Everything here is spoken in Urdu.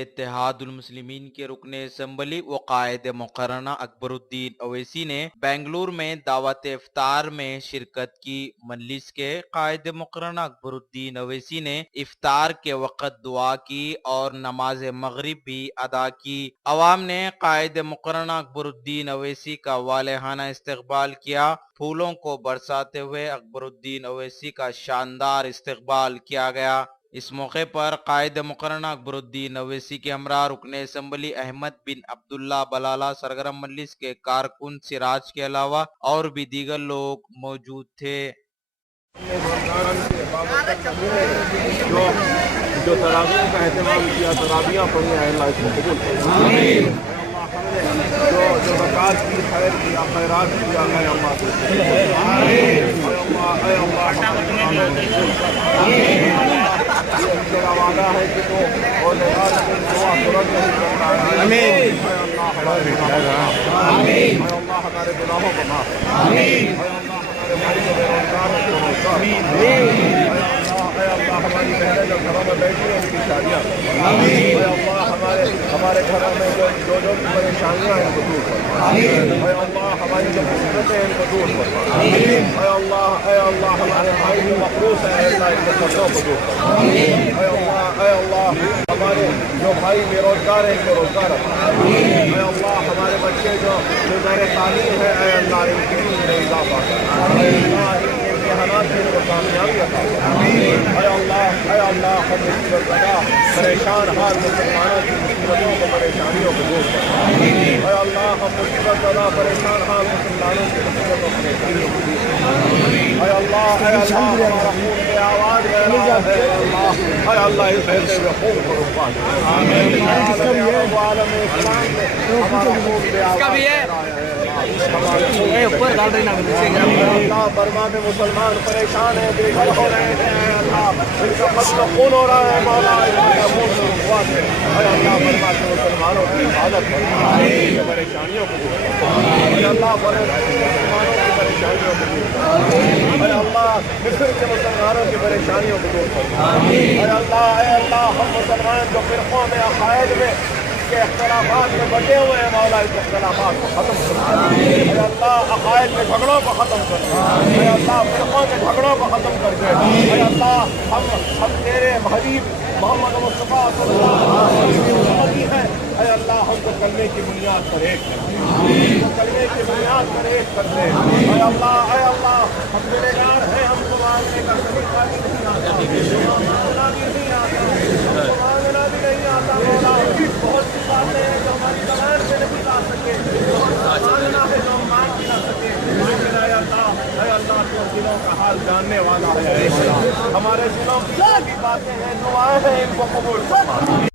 اتحاد المسلمین کے رکن اسمبلی و قائد مقررہ اکبر الدین اویسی نے بنگلور میں دعوت افطار میں شرکت کی۔ مجلس کے قائد مقررہ اکبر الدین اویسی نے افطار کے وقت دعا کی اور نماز مغرب بھی ادا کی۔ عوام نے قائد مقررہ اکبر الدین اویسی کا والہانہ استقبال کیا۔ پھولوں کو برساتے ہوئے اکبر الدین اویسی کا شاندار استقبال کیا گیا۔ اس موقع پر قائد مقررہ اکبر الدین اویسی کے ہمراہ رکن اسمبلی احمد بن عبداللہ بلالہ، سرگرم مجلس کے کارکن سراج کے علاوہ اور بھی دیگر لوگ موجود تھے۔ جو تراویح کا اہتمام کیا، تراویح پڑھی ہیں، اللہ اس کو قبول کرے۔ جو زکوٰۃ کی خیر کیا، خیرات کیا ہے، اللہ سے اے اللہ تیرا وعدہ ہے کہ تو اور دعا ترنت نہیں کرتا ہے۔ آمین۔ اے اللہ ہمارے گناہوں کو معاف کر۔ اے اللہ ہمارے بھائی کو بے روزگار کو روزگار۔ اے اللہ ہماری بہنیں جو گھروں میں بیٹھی ہیں ان کی شادیاں۔ اے اللہ ہمارے گھروں میں جو پریشانیاں ہیں ان کو دور کر۔ اے اللہ ہماری جو مصیبتیں ہیں ان کو دور کر۔ اے اللہ ہمارے بھائی جو مقروض ہیں، اے اللہ ان کے قرضوں کو دور کر۔ اے اللہ ہمارے جو بھائی بے روزگار ہیں ان کو روزگار عطا۔ اے اللہ ہمارے بچے جو زیر تعلیم ہیں، اے اللہ ان کی علم میں اضافہ کر۔ اے اللہ امتحانات میں ان کو کامیابی عطا کر۔ اے اللہ ہم مصیبت زدہ پریشان حال مسلمانوں کی مصیبتوں کو پریشانیوں کو دور کر۔ اے اللہ ہم مصیبت زدہ پریشان حال مسلمانوں کی مصیبتوں پریشانیوں کو دور کر۔ اے اللہ ہمارا خون بے آواز رہ رہا ہے، اے اللہ اس بہتے ہوئے خون کو رکوا دے۔ عالم اسلام میں ہمارا خون بے آواز رہ رہا ہے، اللہ برما میں مسلمان پریشان ہیں، بے گھر ہو رہے ہیں، اللہ ان کا قتل خون ہو رہا ہے، مولا ان کا خون کو رکوا دے۔ اے اللہ برما کے مسلمانوں کی حفاظت کر، پریشانیوں کو دور کر۔ اے اللہ مسلمانوں کی پریشانیوں کو دور کر۔ اے اللہ مصر کے مسلمانوں کی پریشانیوں کو دور کر۔ اے اللہ ہم مسلمان جو فرقوں میں عقائد میں کے اختلافات میں بٹے ہوئے ہیں، مولا اس اختلافات کو ختم کر۔ اے اللہ عقائد کے جھگڑوں کو ختم کر دے۔ اے اللہ فرقوں کے جھگڑوں کو ختم کر دے۔ اے اللہ ہم تیرے حبیب محمد مصطفیٰ صلی اللہ علیہ وسلم ہیں، اے اللہ ہم کو کلمے کی بنیاد پر ایک کر دے، کلمے کی بنیاد پر ایک کر دے۔ اے اللہ ہم گنہگار ہیں، ہم کو مانگنے کا طریقہ بھی نہیں آتا، مانگنا بھی نہیں آتا، مانگنا بھی نہیں آتا، مولا بہت سی باتیں ہیں جو ہماری زبان سے نہیں لا سکے، مانگنا ہے جو ہم مانگ بھی نہ سکے، لیکن اے اللہ تو دلوں کا حال جاننے والا ہے، اے اللہ ہمارے دلوں کی جو بھی باتیں ہیں، دعائیں ہیں، ان کو قبول فرما۔